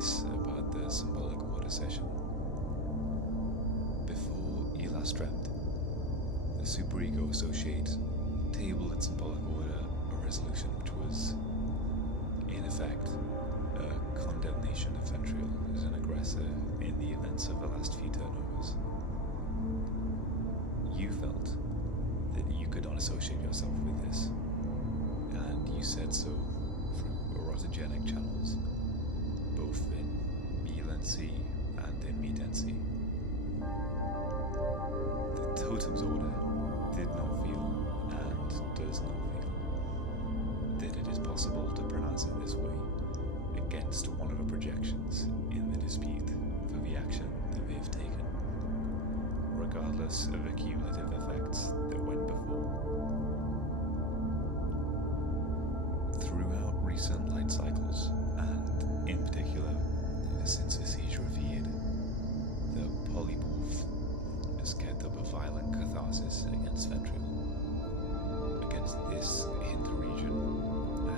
this about the symbolic order session. Before you last dreamt, the superego associate tabled its symbolic order a resolution which was, in effect, a condemnation of Ventriel as an aggressor in the events of the last few turnovers. You felt that you could not associate yourself with this, and you said so through erotogenic channels, both in Melancy and in Medency. The totem's order did not feel, and does not feel, that it is possible to pronounce it this way against one of the projections in the dispute for the action that they have taken, regardless of the cumulative effects that went before. Throughout recent light cycles, and in particular since the seizure of Id, the polymorph has kept up a violent catharsis against Ventriel, against this interregion,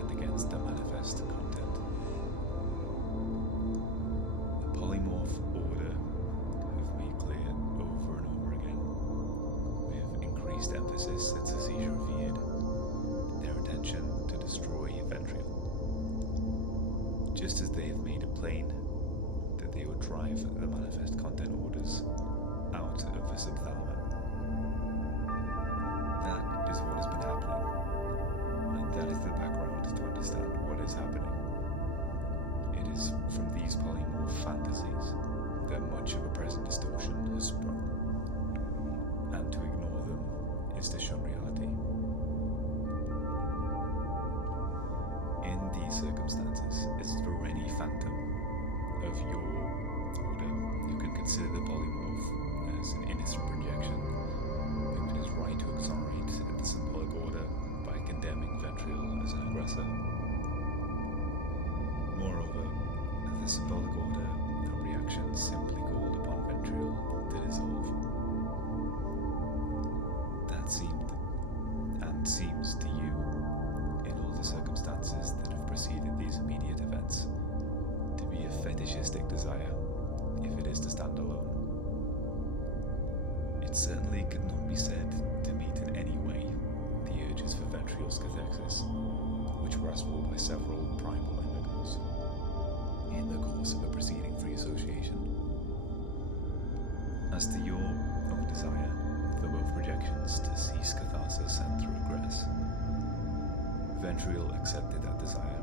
and against the manifest content. The polymorph order have made clear over and over again, with increased emphasis since the seizure of Id, their intention to destroy Ventriel, just as they have made it plain that they would drive the manifest content orders out of the subthalamus. That is what has been happening, and that is the background to understand what is happening. It is from these polymorph fantasies that much of a present distortion has sprung, and to ignore them is to shun reality. In these circumstances, it's for any phantom of your order who can consider the polymorph as an innocent projection, whom it is right to exonerate the symbolic order by condemning Ventriel as an aggressor. Moreover, the symbolic order and reaction simply called upon Ventriel to dissolve. That seemed, and seems to you, in all the circumstances that have preceded these immediate events, to be a fetishistic desire, if it is to stand alone. It certainly could not be said to meet in any way the urges for Ventriel's cathexis, which were asked for by several primal imagos in the course of a preceding free association. As to your own desire for both projections to cease catharsis and to regress, Ventriel accepted that desire,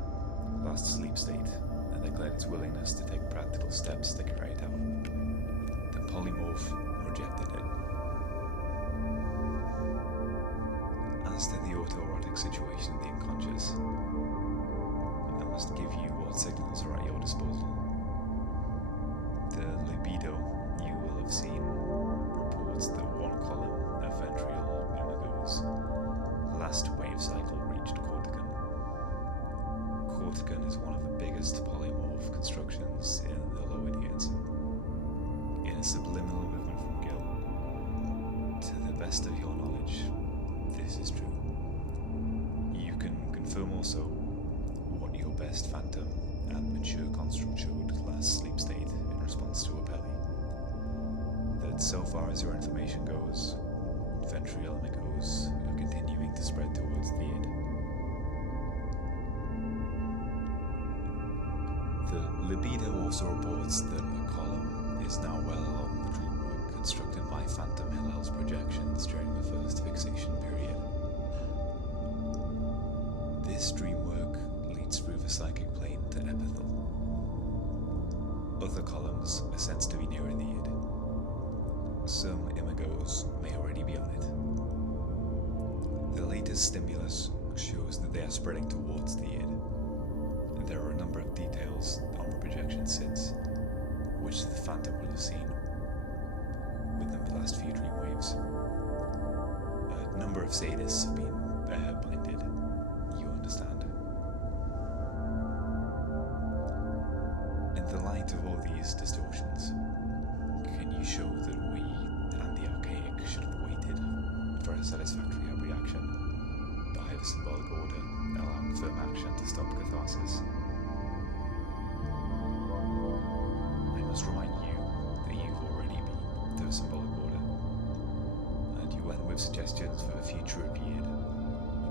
last sleep state, and declared its willingness to take practical steps to carry it out. The polymorph rejected it. As to the autoerotic situation of the unconscious, I must give you what signals are at your disposal. The libido, you will have seen, reports that one column of Ventriel imagos last wave cycle reached Cortican. Cortican is one of the biggest polymorph constructions in the lower nears. In a subliminal movement from Gil, to the best of your knowledge, this is true. You can confirm also what your best phantom and mature construct showed last sleep state in response to Apelli. That so far as your information goes, Ventriel imagos are continuing to spread towards the id. The libido also reports that a column is now well along the dreamwork constructed by Phantom Hillel's projections during the first fixation period. This dreamwork leads through the psychic plane to epithel. Other columns are sensed to be nearer the id. Some imagos may already be on it. The latest stimulus shows that they are spreading towards the id. There are a number of details on the projection since, which the Phantom will have seen within the last few dream waves. A number of sadists have been blinded, you understand. In the light of all these distortions, can you show that we and the Archaic should have waited for a satisfactory reaction by the symbolic order allowing firm action to stop catharsis? suggestions for the future of Yid,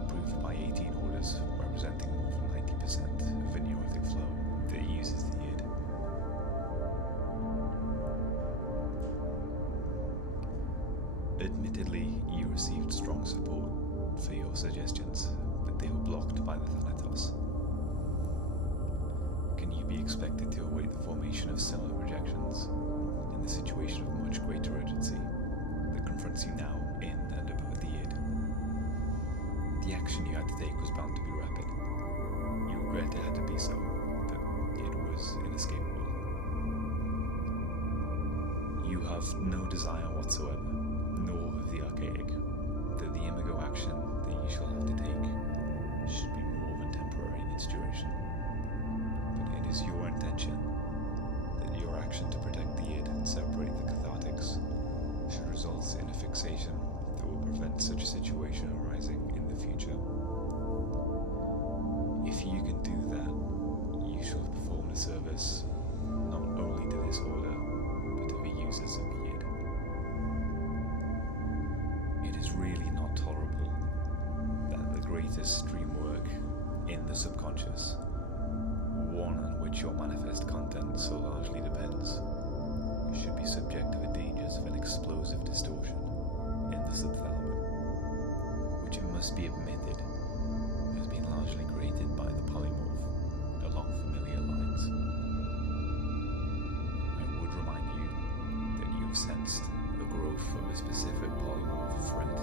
approved by 18 orders representing more than 90% of the Neolithic flow that uses the Yid. Admittedly, you received strong support for your suggestions, but they were blocked by the Thanatos. Can you be expected to await the formation of similar projections in the situation of much greater urgency that confronts you now in and above the Yid? The action you had to take was bound to be rapid. You regret it had to be so, but it was inescapable. You have no desire whatsoever, nor of the archaic, that the Imago action that you shall have to take should be more than temporary in its duration. But it is your intention that your action to protect the id and separate the cathartics should result in a fixation that will prevent such a situation arising in the future. If you can do that, you shall have performed a service not only to this order, but to the users of the id. It is really not tolerable that the greatest dream work in the subconscious, one on which your manifest content so largely depends, should be subject to the dangers of an explosive distortion in the subthalamus, which it must be admitted has been largely created by the polymorph along familiar lines. I would remind you that you have sensed the growth of a specific polymorph threat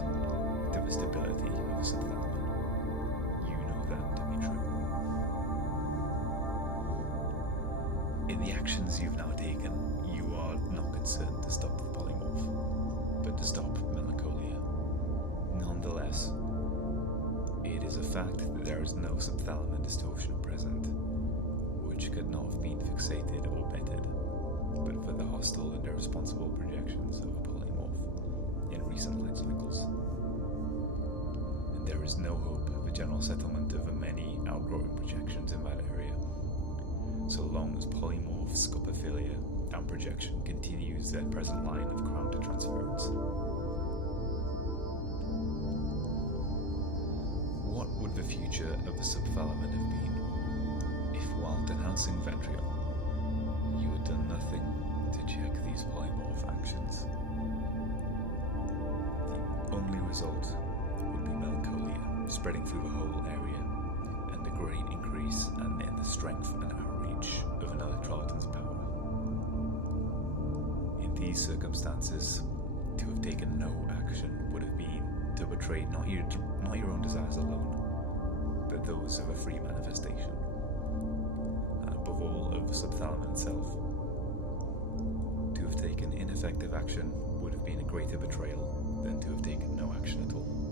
to the stability of the subthalamus. You know that to be true. In the actions you've now taken, you are not concerned to stop the polymorph, but to stop melancholia. Nonetheless, it is a fact that there is no subthalamus distortion present, which could not have been fixated or bettered, but for the hostile and irresponsible projections of a polymorph in recent light cycles. And there is no hope of a general settlement of the many outgrowing projections in that area, so long as polymorph scopophilia and projection continues their present line of counter-transference. What would the future of the subthalamus have been if, while denouncing Ventrion, you had done nothing to check these polymorph actions? The only result would be melancholia spreading through the whole area, and a great increase in the strength and outreach of an electrolytan's power. In these circumstances, to have taken no action would have been to betray not your own desires alone, but those of a free manifestation, and above all of the subthalamus itself. To have taken ineffective action would have been a greater betrayal than to have taken no action at all.